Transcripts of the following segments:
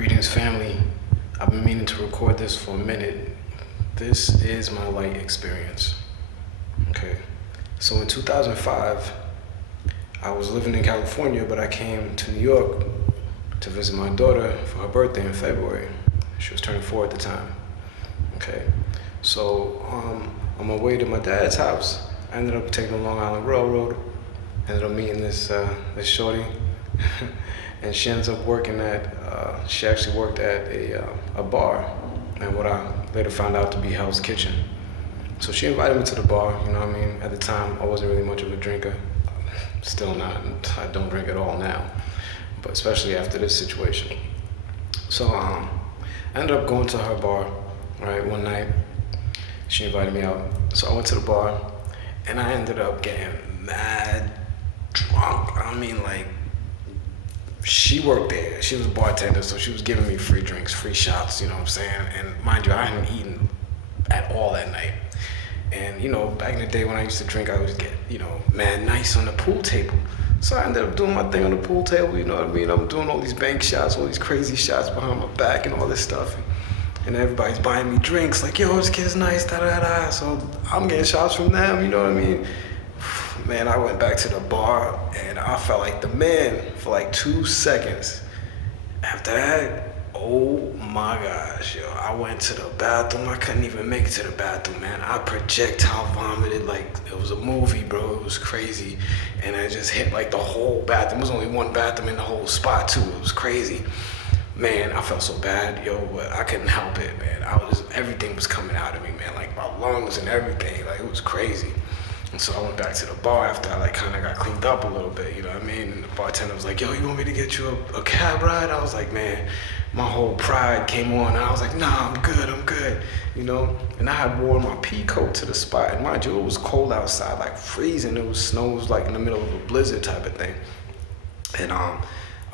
Greetings, family. I've been meaning to record this for a minute. This is my LiTE experience. Okay. So in 2005, I was living in California, but I came to New York to visit my daughter for her birthday in February. She was turning 4 at the time. Okay. So on my way to my dad's house, I ended up taking the Long Island Railroad. Ended up meeting this shorty. And she ends up working at, she actually worked at a bar, and what I later found out to be Hell's Kitchen. So she invited me to the bar, you know what I mean? At the time, I wasn't really much of a drinker. Still not, I don't drink at all now, but especially after this situation. So I ended up going to her bar, right, one night. She invited me out. So I went to the bar, and I ended up getting mad drunk. I mean, like, she worked there. She was a bartender, so she was giving me free drinks, free shots, you know what I'm saying? And mind you, I hadn't eaten at all that night. And, you know, back in the day when I used to drink, I would get, you know, mad nice on the pool table. So I ended up doing my thing on the pool table, you know what I mean? I'm doing all these bank shots, all these crazy shots behind my back and all this stuff. And everybody's buying me drinks, like, yo, this kid's nice, da-da-da. So I'm getting shots from them, you know what I mean? Man, I went back to the bar and I felt like the man for like 2 seconds. After that, oh my gosh, yo, I went to the bathroom. I couldn't even make it to the bathroom, man. I projectile vomited like it was a movie, bro. It was crazy. And I just hit like the whole bathroom. There was only one bathroom in the whole spot too. It was crazy. Man, I felt so bad, yo, but I couldn't help it, man. Everything was coming out of me, man. Like my lungs and everything, like it was crazy. And so I went back to the bar after I like kind of got cleaned up a little bit, you know what I mean? And the bartender was like, yo, you want me to get you a cab ride? I was like, man, my whole pride came on. And I was like, nah, I'm good, you know? And I had worn my pea coat to the spot. And mind you, it was cold outside, like freezing. It was snow, it was like in the middle of a blizzard type of thing. And I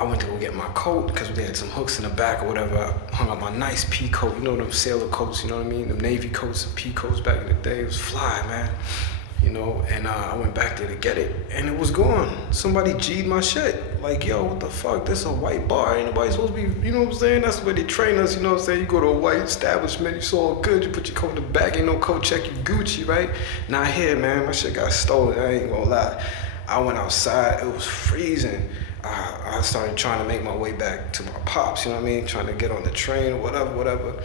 went to go get my coat because they had some hooks in the back or whatever. I hung up my nice pea coat, you know them sailor coats, you know what I mean? Them Navy coats and pea coats back in the day. It was fly, man. You know, and I went back there to get it, and it was gone. Somebody G'd my shit. Like, yo, what the fuck? This a white bar. Ain't nobody supposed to be, you know what I'm saying? That's the way they train us, you know what I'm saying? You go to a white establishment, you all good, you put your coat in the back, ain't no coat check, you Gucci, right? Not here, man. My shit got stolen, I ain't gonna lie. I went outside, it was freezing. I started trying to make my way back to my pops, you know what I mean? Trying to get on the train or whatever.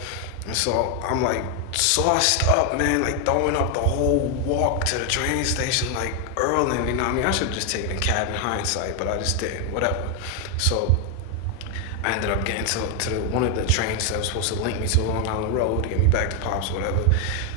And so I'm like sauced up, man, like throwing up the whole walk to the train station, like Erling, you know what I mean? I should have just taken a cab in hindsight, but I just didn't, whatever. So I ended up getting to one of the trains that was supposed to link me to Long Island Road to get me back to Pops or whatever.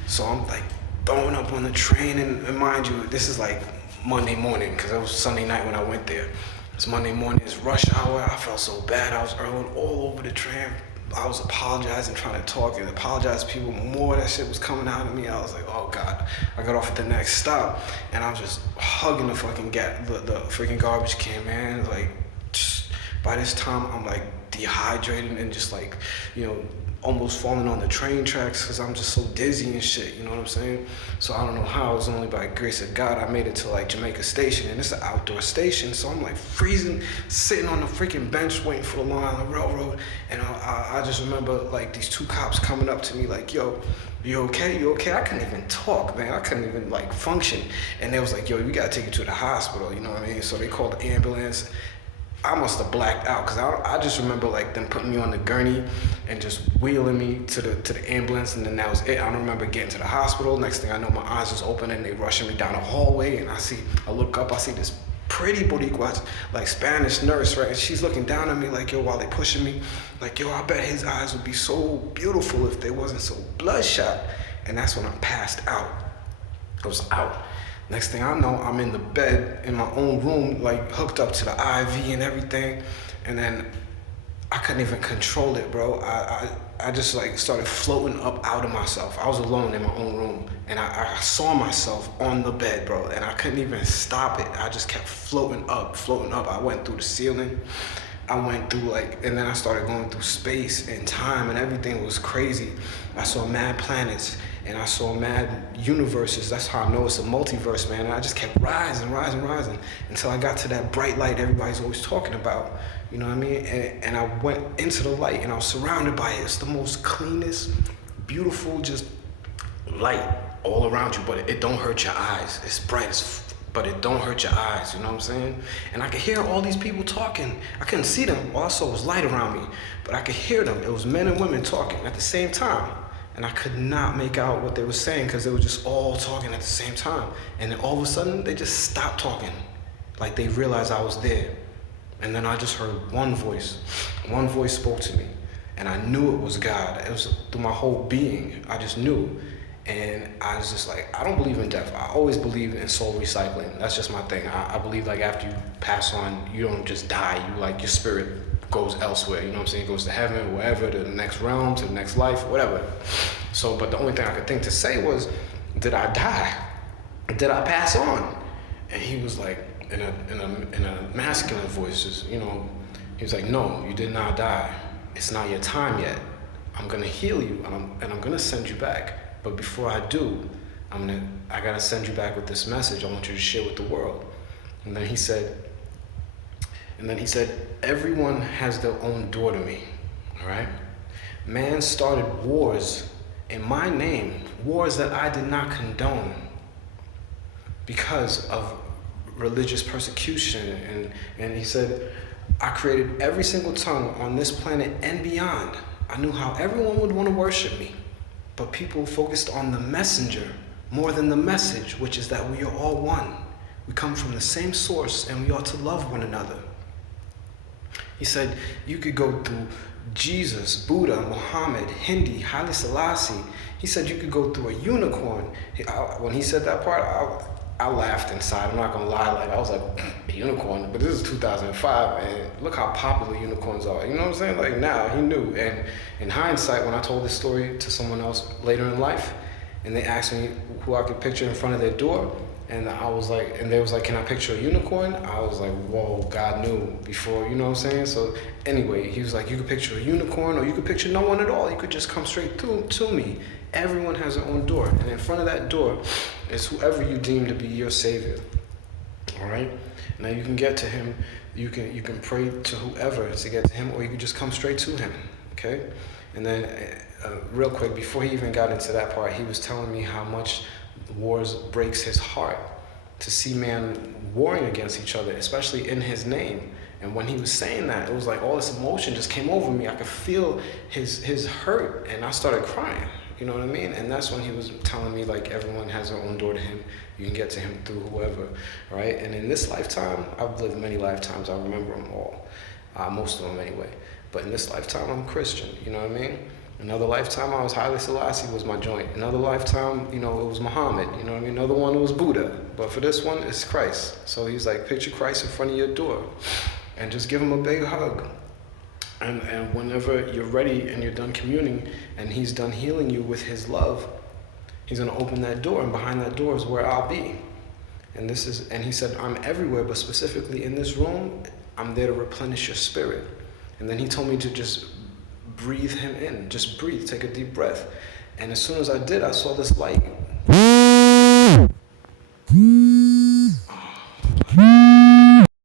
So I'm like throwing up on the train, and mind you, this is like Monday morning, because it was Sunday night when I went there. It's Monday morning, it's rush hour. I felt so bad. I was Erling all over the train. I was apologizing, trying to talk and apologize to people more. That shit was coming out of me. I was like, oh God. I got off at the next stop and I was just hugging the fucking the freaking garbage can, man. Like, by this time I'm like dehydrated and just like, you know, almost falling on the train tracks because I'm just so dizzy and shit, you know what I'm saying? So I don't know how, it was only by grace of God I made it to like Jamaica Station, and it's an outdoor station, so I'm like freezing, sitting on the freaking bench waiting for the Long Island Railroad, and I just remember like these 2 cops coming up to me like, yo, you okay? You okay? I couldn't even talk, man. I couldn't even like function. And they was like, yo, we gotta take you to the hospital, you know what I mean? So they called the ambulance. I must have blacked out because I just remember like them putting me on the gurney and just wheeling me to the ambulance, and then that was it. I don't remember getting to the hospital. Next thing I know, my eyes was open and they rushing me down the hallway, and I look up, I see this pretty Boricua, like Spanish nurse, right? And she's looking down at me like, yo, while they pushing me, like, yo, I bet his eyes would be so beautiful if they wasn't so bloodshot. And that's when I passed out. I was out. Next thing I know, I'm in the bed in my own room, like hooked up to the IV and everything. And then I couldn't even control it, bro. I just like started floating up out of myself. I was alone in my own room, and I saw myself on the bed, bro, and I couldn't even stop it. I just kept floating up. I went through the ceiling. I went through and then I started going through space and time, and everything was crazy. I saw mad planets and I saw mad universes. That's how I know it's a multiverse, man. And I just kept rising until I got to that bright light everybody's always talking about. You know what I mean? And I went into the light and I was surrounded by it. It's the most cleanest, beautiful, just light all around you, but it don't hurt your eyes. It's bright but it don't hurt your eyes, you know what I'm saying? And I could hear all these people talking. I couldn't see them, all I saw was light around me, but I could hear them. It was men and women talking at the same time. And I could not make out what they were saying because they were just all talking at the same time. And then all of a sudden, they just stopped talking. Like they realized I was there. And then I just heard one voice. One voice spoke to me. And I knew it was God. It was through my whole being. I just knew. And I was just like, I don't believe in death. I always believe in soul recycling. That's just my thing. I believe like after you pass on, you don't just die. You like your spirit goes elsewhere. You know what I'm saying? It goes to heaven, wherever, to the next realm, to the next life, whatever. So, but the only thing I could think to say was, did I die? Did I pass on? And he was like, in a masculine voice, just, you know, he was like, no, you did not die. It's not your time yet. I'm gonna heal you and I'm gonna send you back. But before I do, I gotta send you back with this message I want you to share with the world. And then he said, everyone has their own door to me, all right? Man started wars in my name, wars that I did not condone because of religious persecution. And he said, I created every single tongue on this planet and beyond. I knew how everyone would want to worship me. But people focused on the messenger more than the message, which is that we are all one. We come from the same source and we ought to love one another. He said, you could go through Jesus, Buddha, Muhammad, Hindi, Haile Selassie. He said you could go through a unicorn. When he said that part, I laughed inside. I'm not gonna lie, like I was like, a unicorn, but this is 2005, and look how popular unicorns are. You know what I'm saying? Like now, he knew. And in hindsight, when I told this story to someone else later in life, and they asked me who I could picture in front of their door, and I was like, and they was like, can I picture a unicorn? I was like, whoa, God knew before, you know what I'm saying? So anyway, he was like, you could picture a unicorn, or you could picture no one at all. You could just come straight through to me. Everyone has their own door, and in front of that door is whoever you deem to be your savior. All right. Now you can get to him. You can pray to whoever to get to him, or you can just come straight to him. Okay. And then, real quick, before he even got into that part, he was telling me how much wars breaks his heart to see man warring against each other, especially in his name. And when he was saying that, it was like all this emotion just came over me. I could feel his hurt, and I started crying. You know what I mean? And that's when he was telling me, like, everyone has their own door to him. You can get to him through whoever, right? And in this lifetime, I've lived many lifetimes. I remember them all, most of them anyway. But in this lifetime, I'm Christian. You know what I mean? Another lifetime, I was Haile Selassie was my joint. Another lifetime, you know, it was Muhammad. You know what I mean? Another one, it was Buddha. But for this one, it's Christ. So he's like, picture Christ in front of your door and just give him a big hug. And whenever you're ready and you're done communing and he's done healing you with his love, he's going to open that door, and behind that door is where I'll be. And he said, I'm everywhere, but specifically in this room, I'm there to replenish your spirit. And then he told me to just breathe him in. Just breathe, take a deep breath. And as soon as I did, I saw this light